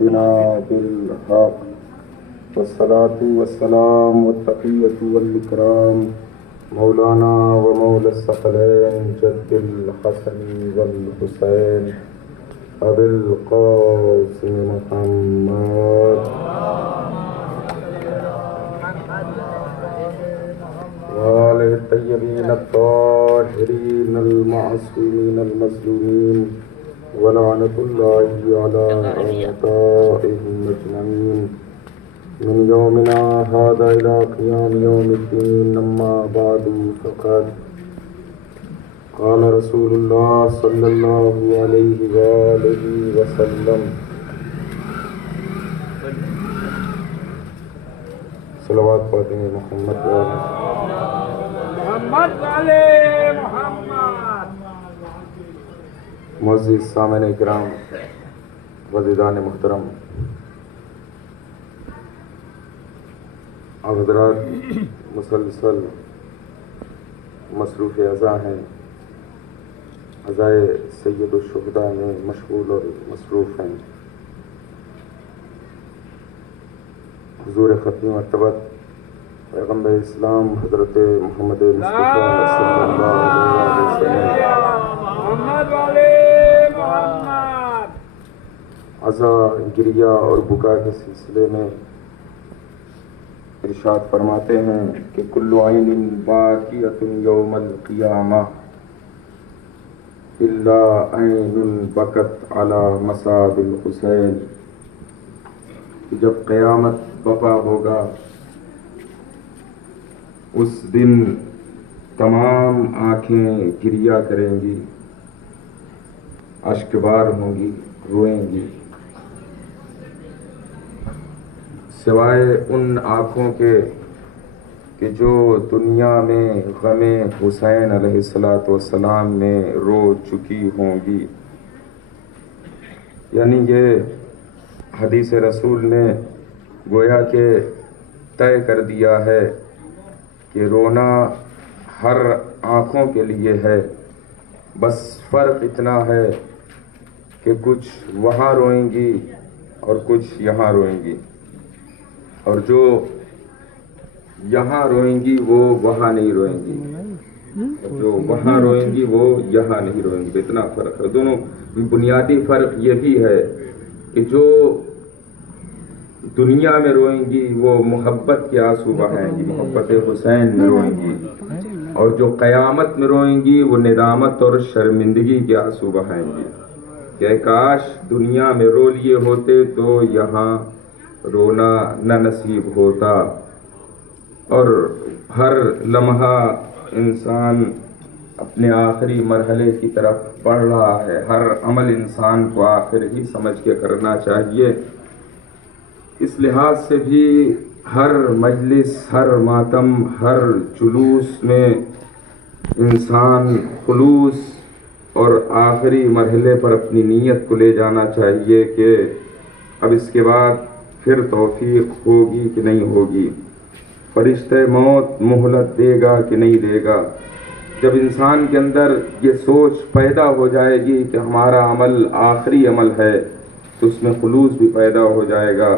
سيدنا بالحق والصلاة والسلام والتقية والإكرام مولانا ومولى الثقلين جد الحسن والحسين أبي القاسم محمد وآله الطيبين الطاهرين المعصومين المظلومين ولعنة الله على أعدائهم أجمعين من يومنا هذا إلى قيام يوم الدين. أما بعد فقد قال رسول الله صلى الله عليه وآله وسلم صلوات پڑھتے ہیں محمد والے محمد. معزز سامعین کرام وزیران محترم، آپ حضرات مسلسل مصروف اعضاء ہیں، عزائے سید الشہداء میں مشغول اور مصروف ہیں. حضور ختم مرتبت پیغمبر اسلام حضرت محمد مصطفیٰ صلی اللہ علیہ وسلم عزا گریہ اور بکا کے سلسلے میں ارشاد فرماتے ہیں کہ کل عین باکیۃ یوم القیامہ الا عین بکت علی مصاب الحسین. جب قیامت برپا ہوگا اس دن تمام آنکھیں گریہ کریں گی، اشکبار ہوں گی، روئیں گی، سوائے ان آنکھوں کے کہ جو دنیا میں غم حسین علیہ السلام میں رو چکی ہوں گی. یعنی یہ حدیث رسول نے گویا کہ طے کر دیا ہے کہ رونا ہر آنکھوں کے لیے ہے، بس فرق اتنا ہے کہ کچھ وہاں روئیں گی اور کچھ یہاں روئیں گی، اور جو یہاں روئیں گی وہ وہاں نہیں روئیں گی، اور جو وہاں روئیں گی وہ یہاں نہیں روئیں گی. اتنا فرق ہے. دونوں بنیادی فرق یہ بھی ہے کہ جو دنیا میں روئیں گی وہ محبت کے آنسو بہائیں گی، محبت حسین میں روئیں گی، اور جو قیامت میں روئیں گی وہ ندامت اور شرمندگی کے آنسو بہائیں گی کہ کاش دنیا میں رو لیے ہوتے تو یہاں رونا نہ نصیب ہوتا. اور ہر لمحہ انسان اپنے آخری مرحلے کی طرف بڑھ رہا ہے. ہر عمل انسان کو آخر ہی سمجھ کے کرنا چاہیے. اس لحاظ سے بھی ہر مجلس، ہر ماتم، ہر جلوس میں انسان خلوص اور آخری مرحلے پر اپنی نیت کو لے جانا چاہیے کہ اب اس کے بعد پھر توفیق ہوگی کہ نہیں ہوگی، فرشتہ موت مہلت دے گا کہ نہیں دے گا. جب انسان کے اندر یہ سوچ پیدا ہو جائے گی کہ ہمارا عمل آخری عمل ہے تو اس میں خلوص بھی پیدا ہو جائے گا،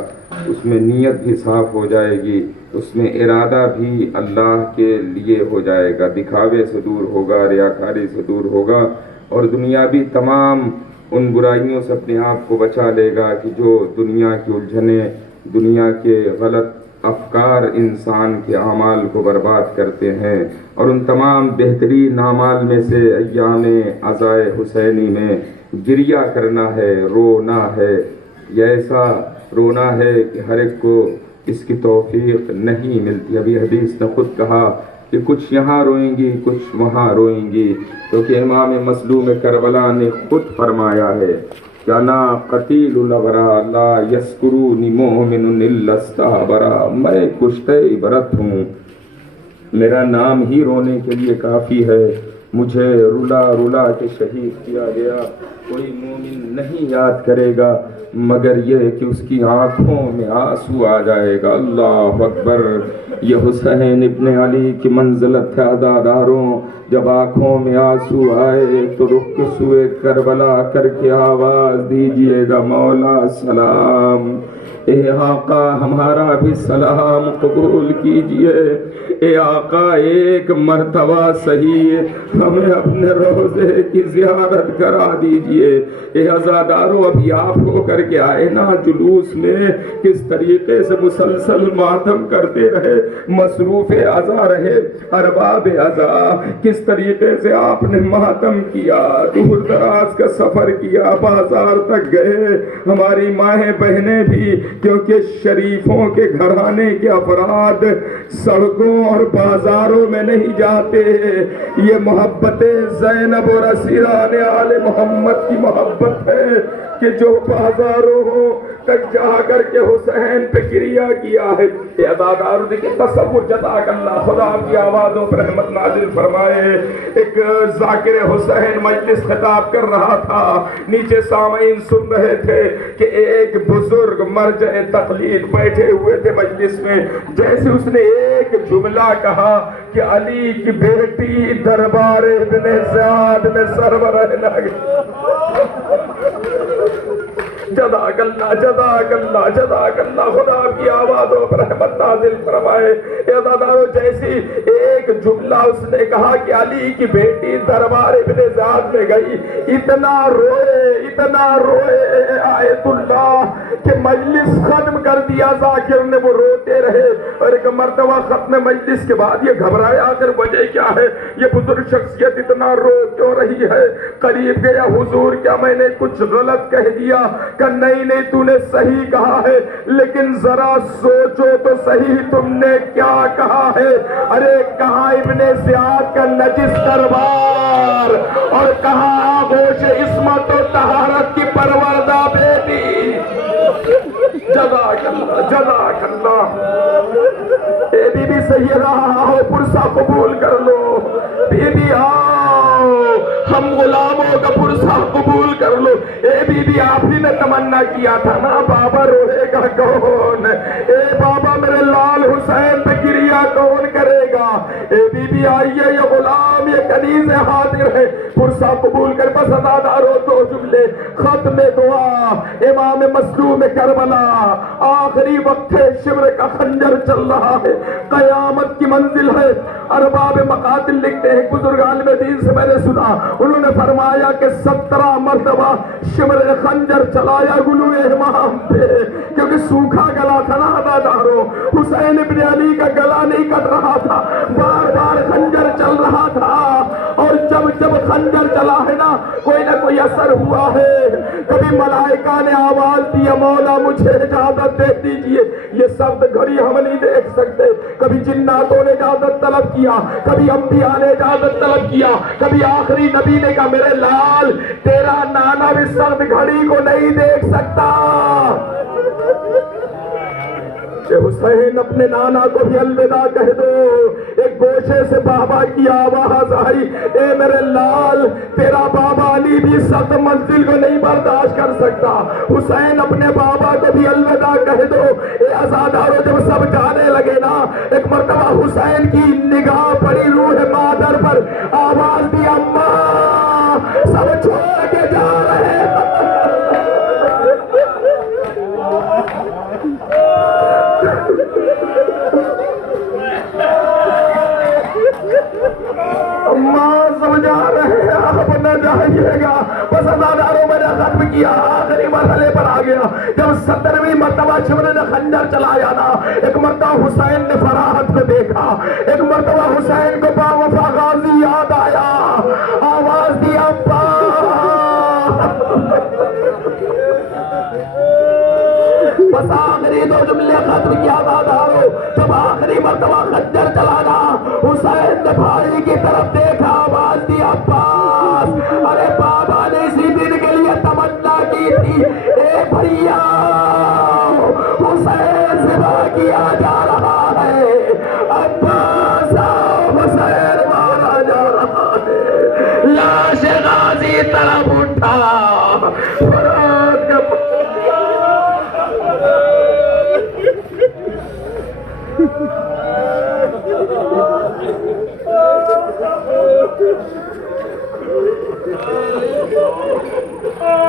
اس میں نیت بھی صاف ہو جائے گی، اس میں ارادہ بھی اللہ کے لیے ہو جائے گا، دکھاوے سے دور ہوگا، ریاکاری سے دور ہوگا، اور دنیاوی تمام ان برائیوں سے اپنے آپ کو بچا لے گا کہ جو دنیا کی الجھنیں، دنیا کے غلط افکار انسان کے اعمال کو برباد کرتے ہیں. اور ان تمام بہترین اعمال میں سے ایام عزائے حسینی میں گریہ کرنا ہے، رونا ہے. یہ ایسا رونا ہے کہ ہر ایک کو اس کی توفیق نہیں ملتی. ابھی حدیث نے خود کہا کہ کچھ یہاں روئیں گی، کچھ وہاں روئیں گی، کیونکہ امام مظلوم کربلا نے خود فرمایا ہے کہ انا قتیل الابرار لا یذکرونی مؤمن الا استعبرا. میں کشتے عبرت ہوں، میرا نام ہی رونے کے لیے کافی ہے. مجھے رلا رلا کے شہید کیا گیا، کوئی مومن نہیں یاد کرے گا مگر یہ کہ اس کی آنکھوں میں آنسو آ جائے گا. اللہ اکبر. یہ حسین ابن علی کی منزلت ہے عزاداروں. جب آنکھوں میں آنسو آئے تو رخ سوئے کربلا کر کے آواز دیجئے گا مولا سلام، اے آقا ہمارا بھی سلام قبول کیجئے، اے آقا ایک مرتبہ صحیح ہمیں اپنے روضے کی زیارت کرا دیجئے۔ اے عزادارو ابھی آپ ہو کر کے آئے نا جلوس میں، کس طریقے سے مسلسل ماتم کرتے رہے، مصروف عزا رہے، ارباب عزا، کس طریقے سے آپ نے ماتم کیا، دور دراز کا سفر کیا، بازار تک گئے، ہماری مائیں بہنیں بھی، کیونکہ شریفوں کے گھرانے کے افراد سڑکوں اور بازاروں میں نہیں جاتے، یہ محبت زینب اور اسیران آل محمد کی محبت ہے کہ جو بازاروں تک جا کر کے حسین پہ کریا کیا ہے۔ یہ عزادار دیکھیں تصور، جزاک اللہ، خدا کی آوازوں پر رحمت نازل فرمائے۔ ایک ذاکر حسین مجلس خطاب کر رہا تھا، نیچے سامعین سن رہے تھے کہ ایک بزرگ مرجع تقلید بیٹھے ہوئے تھے مجلس میں، جیسے اس نے ایک جملہ کہا کہ علی کی بیٹی دربار ابن زیاد میں سربراہ لگی۔ جزاک اللہ، جزاک اللہ، جزاک اللہ، خدا کی آوازوں پر رحمت نازل فرمائے۔ عزادارو جیسی ایک جملہ اس نے کہا کہ علی کی بیٹی دربار ابن زیاد میں گئی، اتنا روئے آیت اللہ کہ مجلس ختم کر دیا، ذاکر نے وہ روتے رہے، اور ایک مرتبہ ختم مجلس کے بعد یہ گھبرائے آخر وجہ کیا ہے، یہ بزرگ شخصیت اتنا رو کیوں رہی ہے؟ قریب گیا، حضور کیا میں نے کچھ غلط کہہ دیا؟ کہ نہیں تو نے صحیح کہا ہے، لیکن ذرا سوچو تو صحیح تم نے کیا کہا ہے؟ ارے کہاں ابن زیاد کا نجس دربار، اور کہاں آغوش عصمت و طہارت کی پروردہ بیٹی۔ جزاک اللہ، جزاک اللہ۔ اے بی بی سیدہ آؤ پرسہ قبول کر لو، بی بی آؤ ہم غلاموں کا پرسہ قبول کر لو۔ اے بی بی آپ ہی نے تمنا کیا تھا نا بابا روئے گا کون، اے بابا میرے لال حسین پہ کریا کون کرے گا؟ اے بی بی آئیے، یہ غلام یہ کنیز حاضر ہے، پرسہ قبول کر۔ بس عزادارو دو جملے، ختم دعا، امام مظلوم کربلا، آخری وقت ہے، شمر کا خنجر چل رہا ہے، قیامت کی منزل ہے۔ ارباب مقاتل لکھتے ہیں، بزرگ عالم دین سے میں نے سنا، انہوں نے فرمایا کہ 17 مرتبہ شمر خنجر چلایا گلوئے امام پہ، کیونکہ سوکھا گلا تھا نا عزادارو، حسین ابن علی کا گلا نہیں کٹ رہا تھا، بار بار خنجر چل رہا تھا، اور جب خنجر چلا ہے نا کوئی نہ کوئی اثر ہوا ہے۔ کبھی ملائکہ نے آواز دیا مولا مجھے اجازت دے دیجئے، یہ سب گھڑی ہم نہیں دیکھ سکتے، کبھی جناتوں نے اجازت طلب کیا، کبھی انبیاء نے اجازت طلب کیا، کبھی آخری نبی نے کہا میرے لال تیرا نانا بھی سرد گھڑی کو نہیں دیکھ سکتا۔ کہ حسین اپنے نانا کو بھی الوداع کہہ دو۔ ایک گوشے سے بابا کی آواز آئی، اے میرے لال تیرا بابا علی بھی سخت منزل کو نہیں برداشت کر سکتا، حسین اپنے بابا کو بھی الوداع کہہ دو۔ اے عزادارو جب سب جانے لگے نا، ایک مرتبہ حسین کی نگاہ پڑی روح مادر پر، آواز دی اماں سب چھوڑ کے جا رہے ہیں۔ اماں سمجھا رہے ہیں آپ نہ جائیے گا۔ بس عزاداروں میں نے ختم کیا، آخری مرحلے پر آ گیا، جب 17ویں مرتبہ شمر نے خنجر چلایا نا، ایک مرتبہ حسین نے فراحت کو دیکھا، ایک مرتبہ حسین کو با وفا غازی یاد آیا، آواز دی ابا۔ بس آخری دو جملے ختم کیا عزادارو، جب آخری مرتبہ خنجر چلانا، حسین نے بھائی کی طرف دیکھا، آواز دی عباس۔ ارے بابا نے اسی دن کے لیے تمنا کی تھی، اے بھیا